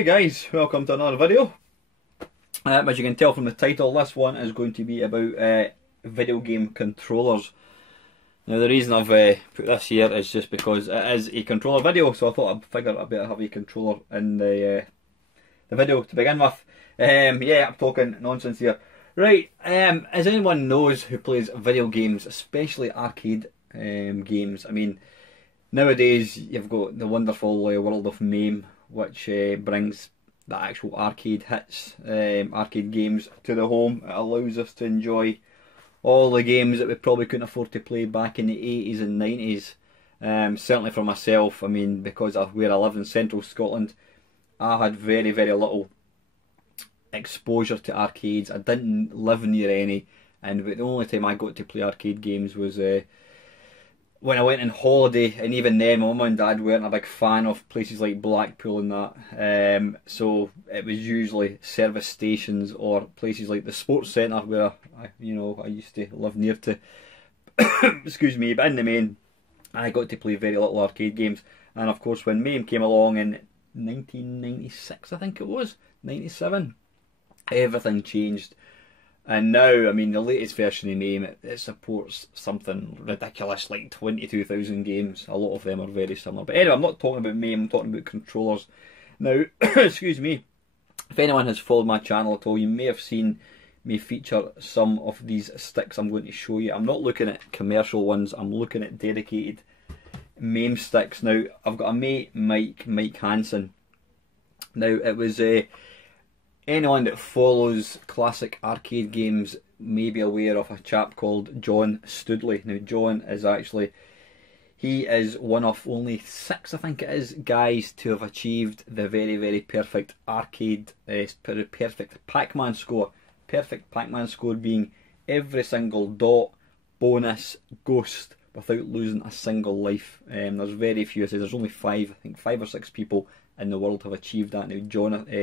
Hey guys, welcome to another video. As you can tell from the title, this one is going to be about video game controllers. Now the reason I've put this here is just because it is a controller video, so I thought I'd figure I better have a controller in the video to begin with. Yeah, I'm talking nonsense here. Right, as anyone knows who plays video games, especially arcade games, I mean, nowadays you've got the wonderful world of MAME, which brings the actual arcade hits, arcade games to the home. It allows us to enjoy all the games that we probably couldn't afford to play back in the 80s and 90s. Certainly for myself, I mean, because of where I live in central Scotland, I had very little exposure to arcades. I didn't live near any, and the only time I got to play arcade games was when I went on holiday, and even then my mum and dad weren't a big fan of places like Blackpool and that, so it was usually service stations or places like the sports centre where I used to live near to. Excuse me, but in the main I got to play very little arcade games. And of course when MAME came along in 1996, I think it was, 97, everything changed. And now, I mean, the latest version of MAME, it supports something ridiculous like 22,000 games. A lot of them are very similar. But anyway, I'm not talking about MAME, I'm talking about controllers. Now, excuse me, if anyone has followed my channel at all, you may have seen me feature some of these sticks I'm going to show you. I'm not looking at commercial ones, I'm looking at dedicated MAME sticks. Now, I've got a mate, Mike Hanson. Now, it was anyone that follows classic arcade games may be aware of a chap called John Studley. Now John is actually, he is one of only 6, I think it is, guys to have achieved the very perfect arcade, perfect Pac-Man score. Perfect Pac-Man score being every single dot, bonus, ghost, without losing a single life. There's very few, there's only 5, I think 5 or 6 people in the world have achieved that. Now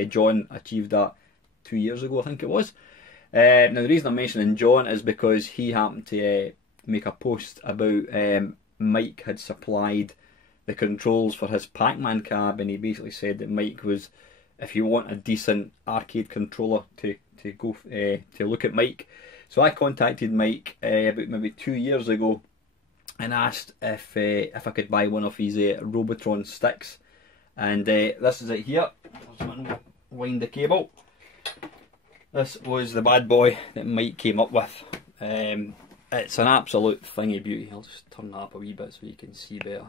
John achieved that 2 years ago, I think it was. Now the reason I'm mentioning John is because he happened to make a post about Mike had supplied the controls for his Pac-Man cab, and he basically said that Mike was, if you want a decent arcade controller to look at Mike. So I contacted Mike about maybe 2 years ago and asked if I could buy one of his Robotron sticks. And this is it here. Wind the cable. This was the bad boy that Mike came up with. It's an absolute thing of beauty. I'll just turn that up a wee bit so you can see better.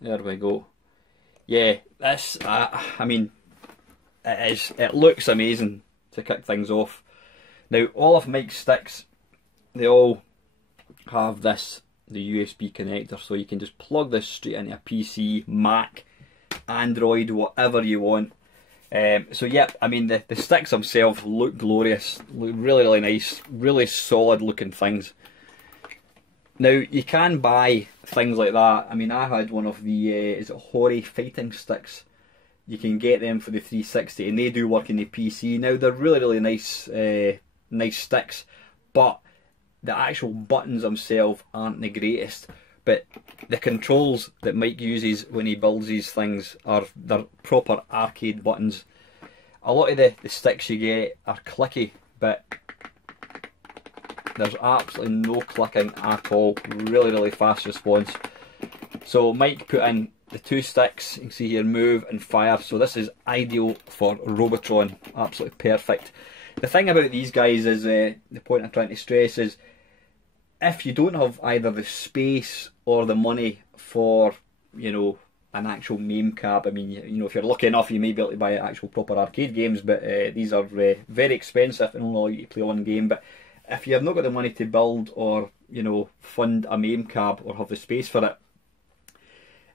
There we go. Yeah, this, I mean, it looks amazing to kick things off. Now, all of Mike's sticks, they all have this, the USB connector, so you can just plug this straight into a PC, Mac, Android, whatever you want. So yeah, I mean the sticks themselves look glorious, look really nice, really solid looking things. Now you can buy things like that. I mean, I had one of the is it Hori fighting sticks. You can get them for the 360 and they do work in the PC. Now they're really nice nice sticks, but the actual buttons themselves aren't the greatest. But the controls that Mike uses when he builds these things they're proper arcade buttons. A lot of the sticks you get are clicky, but there's absolutely no clicking at all. Really fast response. So Mike put in the 2 sticks, you can see here, move and fire. So this is ideal for Robotron, absolutely perfect. The thing about these guys is, the point I'm trying to stress is, if you don't have either the space or the money for, an actual MAME cab, I mean, if you're lucky enough, you may be able to buy actual proper arcade games, but these are very expensive and only allow you to play one game. But if you have not got the money to build or, fund a MAME cab or have the space for it,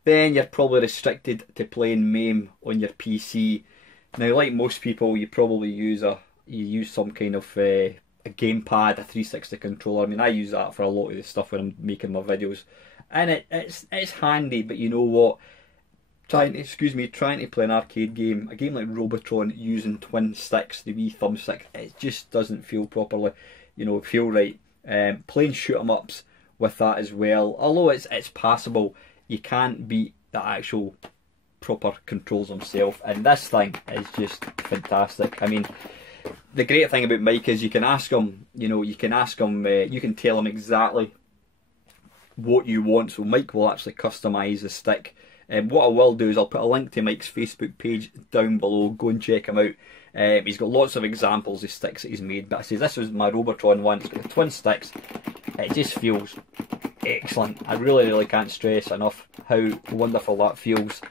then you're probably restricted to playing MAME on your PC. Now, like most people, you probably use some kind of a gamepad, a 360 controller. I mean, I use that for a lot of the stuff when I'm making my videos, and it's handy. But you know what? Trying to play an arcade game, a game like Robotron, using twin sticks, the wee thumbstick, it just doesn't feel properly, feel right. Playing shoot 'em ups with that as well, although it's passable, you can't beat the actual proper controls himself, and this thing is just fantastic. I mean, the great thing about Mike is you can ask him, you can tell him exactly what you want, so Mike will actually customise the stick. What I will do is I'll put a link to Mike's Facebook page down below, go and check him out. He's got lots of examples of sticks that he's made, but I say this was my Robotron one. It's got the twin sticks. It just feels excellent. I really can't stress enough how wonderful that feels.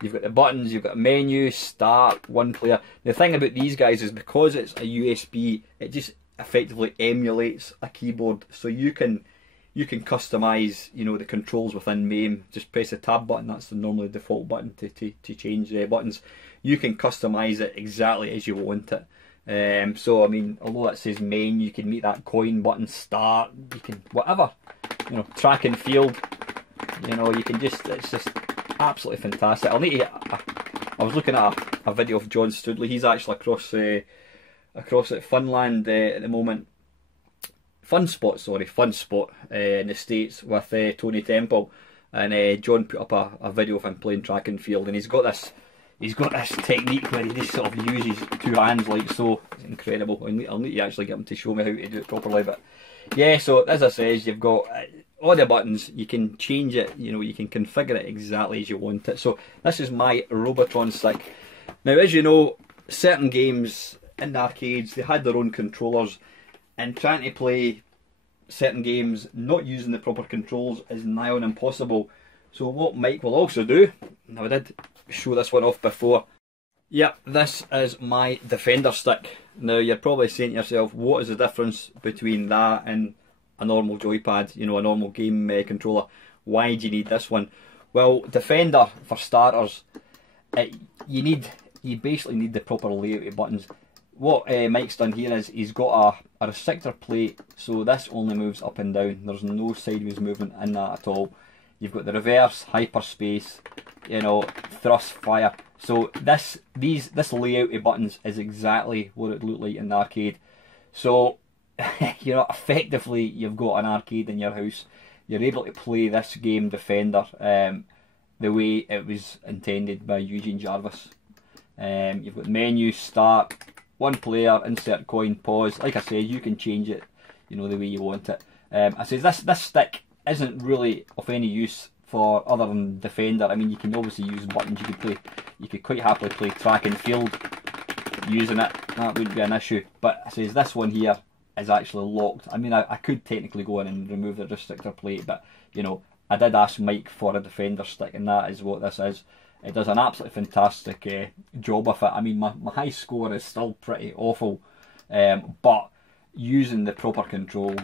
You've got the buttons, you've got a menu, start, one player. The thing about these guys is because it's a USB, it just effectively emulates a keyboard, so you can customise, the controls within MAME. Just press the tab button, that's the normally default button to change buttons. You can customise it exactly as you want it. So I mean, although it says main, you can make that coin button start, you can whatever, track and field, you can just, it's just absolutely fantastic. I was looking at a video of John Studley. He's actually across at Funland at the moment. Fun Spot in the States with Tony Temple, and John put up a video of him playing track and field, and he's got this technique where he just sort of uses two hands like so. It's incredible. I'll need to actually get him to show me how to do it properly, but yeah, so as I says, you've got all the buttons, you can change it, you can configure it exactly as you want it. So this is my Robotron stick. Now, as you know, certain games in the arcades, they had their own controllers, and trying to play certain games not using the proper controls is nigh on impossible. So what Mike will also do, now I did show this one off before, yep, this is my Defender stick. Now you're probably saying to yourself, what is the difference between that and a normal joypad, a normal game controller? Why do you need this one? Well, Defender, for starters, you basically need the proper layout of buttons. What Mike's done here is he's got a restrictor plate, so this only moves up and down. There's no sideways movement in that at all. You've got the reverse, hyperspace, thrust, fire. So this layout of buttons is exactly what it looked like in the arcade. So effectively you've got an arcade in your house. You're able to play this game Defender the way it was intended by Eugene Jarvis. You've got menu, start, one player, insert coin, pause. Like I said, you can change it, the way you want it. I say this stick isn't really of any use for other than Defender. I mean, you can obviously use buttons. You could quite happily play track and field using it. That wouldn't be an issue. But I say this one here is actually locked. I mean, I could technically go in and remove the restrictor plate, but I did ask Mike for a Defender stick, and that is what this is. It does an absolutely fantastic job of it. I mean, my high score is still pretty awful, but using the proper controls,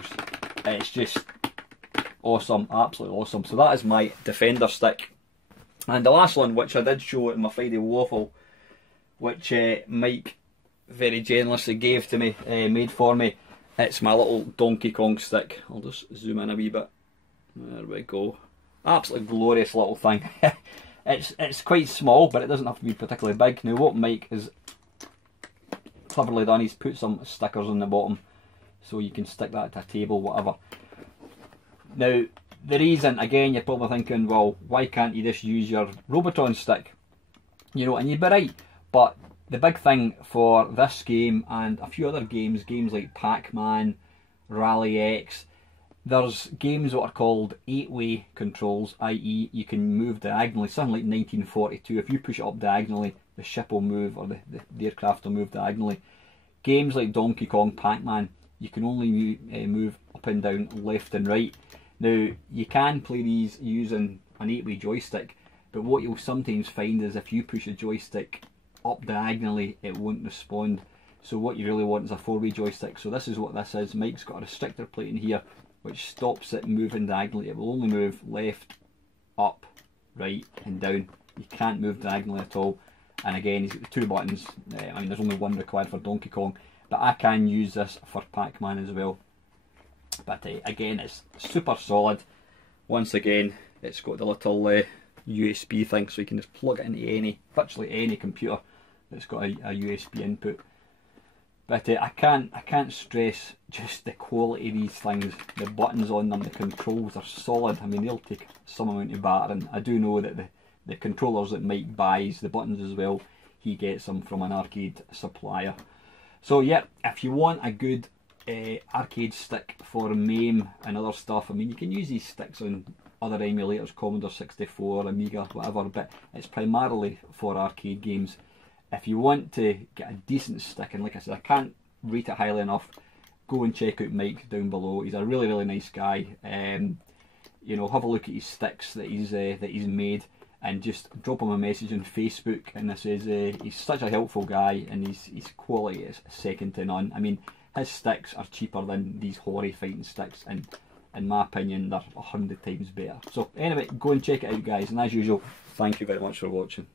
it's just awesome, absolutely awesome. So that is my Defender stick. And the last one, which I did show in my Friday Waffle, which Mike very generously gave to me, made for me, it's my little Donkey Kong stick. I'll just zoom in a wee bit. There we go. Absolutely glorious little thing. It's quite small, but it doesn't have to be particularly big. Now what Mike has cleverly done, he's put some stickers on the bottom, so you can stick that to a table, whatever. Now, the reason, again, you're probably thinking, well, why can't you just use your Robotron stick? And you'd be right, but the big thing for this game and a few other games like Pac-Man, Rally X, there's games that are called 8-way controls, i.e. you can move diagonally, something like 1942. If you push it up diagonally, the ship will move, or the aircraft will move diagonally. Games like Donkey Kong, Pac-Man, you can only move up and down, left and right. Now, you can play these using an 8-way joystick, but what you'll sometimes find is if you push a joystick up diagonally, it won't respond. So what you really want is a 4-way joystick. So this is what this is. Mike's got a restrictor plate in here, which stops it moving diagonally. It will only move left, up, right and down. You can't move diagonally at all. And again, he's got the two buttons. I mean, there's only one required for Donkey Kong, but I can use this for Pac-Man as well. But again, it's super solid. Once again, it's got the little USB thing, so you can just plug it into virtually any computer that's got a USB input. But I can't stress just the quality of these things. The buttons on them, the controls are solid. I mean, they'll take some amount of battering. I do know that the controllers that Mike buys, the buttons as well, he gets them from an arcade supplier. So yeah, if you want a good arcade stick for MAME and other stuff, I mean, you can use these sticks on other emulators, Commodore 64, Amiga, whatever, but it's primarily for arcade games. If you want to get a decent stick, and like I said, I can't rate it highly enough, go and check out Mike down below. He's a really, really nice guy. You know, have a look at his sticks that he's made, and just drop him a message on Facebook. And this is he's such a helpful guy, and his quality is second to none. I mean, his sticks are cheaper than these Hori fighting sticks, and in my opinion, they're 100 times better. So anyway, go and check it out, guys. And as usual, thank you very much for watching.